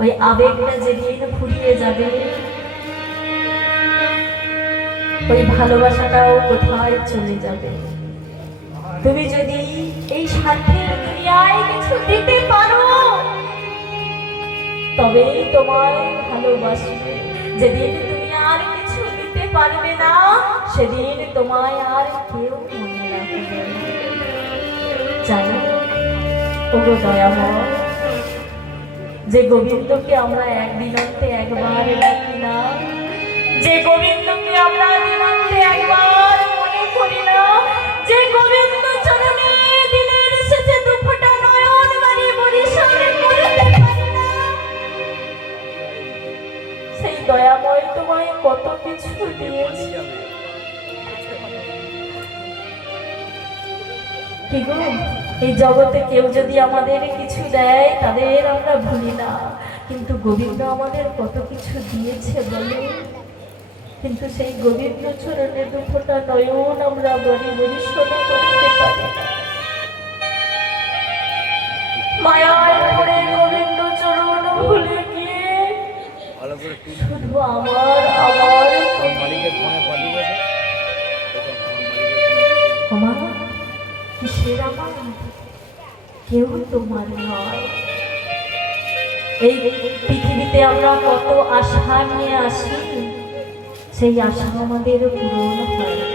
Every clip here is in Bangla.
ওই আবেগটা যেদিন ফুরিয়ে যাবে, ওই ভালোবাসাটাও কোথায় চলে যাবে। তুমি যদি এই স্বার্থের দুনিয়ায় কিছু দিতে পারো, তবেই তোমায় ভালোবাসবে। যেদিন তুমি আর কিছু দিতে পারবে না, সেদিন তোমায় আর কেউ মনে রাখবে না। জানো ওগো দয়াময়, যে গোবিন্দকে আমরা একদিনন্তে একবার ডাকি না, যে গোবিন্দকে আমরা দিনান্তে একবার মনে করি না, যে গোবিন্দ চরণে দিনের শেষে দুফোঁটা নয়ন বাড়ি বরিশাল করতে পারি না, সেই দয়াময় তোমায় কত কিছু দিয়েছে। কি গো, এই জগতে কেউ যদি আমাদের কিছু দেয়, তাদের আমরা ভুলি না, কিন্তু গোবিন্দ আমাদের কত কিছু দিয়েছে বলে। কিন্তু সেই গোবিন্দ চরণে দুফোঁটা নয়ন আমরা বড়ি বরিশাল করতে পারি না। মায়ায় পড়ে গোবিন্দ চরণ ভুলে গিয়ে শুধু আমার আমার কিসের আমার, কেউ তোমার নয়। এই পৃথিবীতে আমরা কত আশা নিয়ে আসি, সেই আশা আমাদের পূরণ হয় না।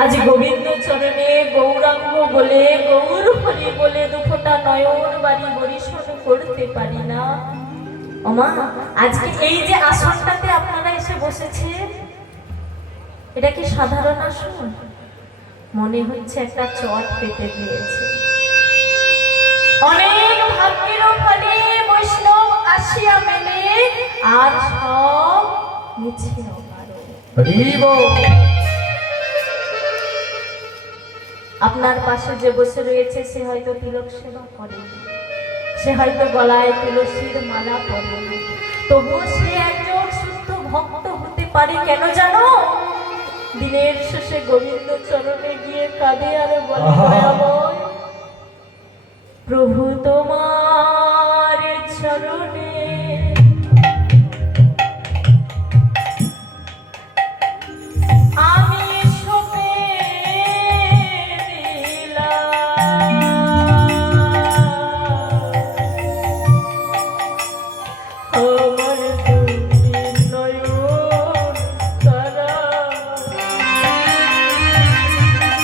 আজ গোবিন্দ চরণে গৌরাঙ্গ বলে, গৌর হরি বলে দুফোঁটা নয়ন বাড়ি বরিশাল করতে পারি না। ওমা, আজকে এই যে আসনটাতে আপনারা এসে বসেছে, এটা কি সাধারণ আসন? মনে হচ্ছে একটা চট পেতে দিয়েছে। অনেক ভাগ্যের ফলে বৈষ্ণব আসিয়া মেলে, আর সব মিছে আপনার পাশে যে বসে রয়েছে, সে হয়তো তিলক সেবা করে, সে হয়তো গলায় তুলসীর মালা পরে, তবুও সে একজন শুদ্ধ ভক্ত হতে পারে। কেন জানো? দিনের শেষে গোবিন্দ চরণে গিয়ে কাঁদে আর বলে, প্রভু তোমার